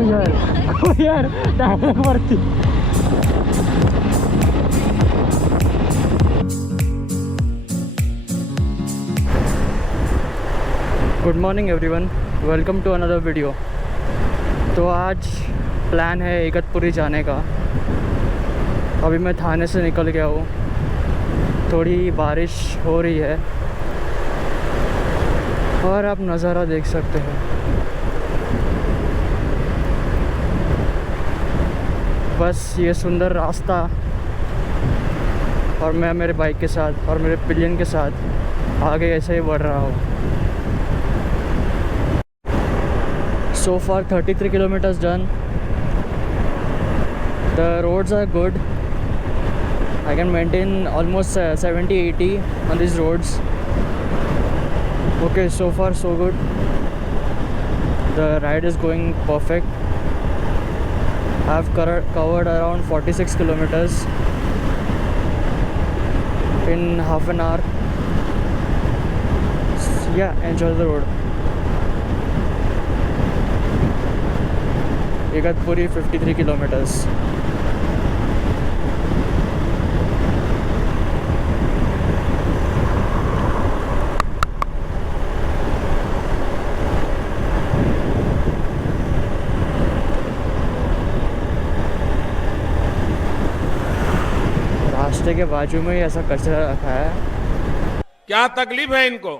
यार टायर वरती. Good morning everyone, welcome to another video. तो आज प्लान है इगतपुरी जाने का. अभी मैं थाने से निकल गया हूँ. थोड़ी बारिश हो रही है और आप नज़ारा देख सकते हैं. बस ये सुंदर रास्ता और मैं मेरे बाइक के साथ और मेरे पिलियन के साथ आगे ऐसे ही बढ़ रहा हूँ. So far 33 kilometers done. The roads are good. I can maintain almost 70-80 on these roads. Okay, so far so good. The ride is going perfect. I have covered around 46 kilometers in half an hour. Yeah, enjoy the road. Igatpuri 53 kilometers. रास्ते के बाजू में ही ऐसा कचरा रखा है. क्या तकलीफ है इनको?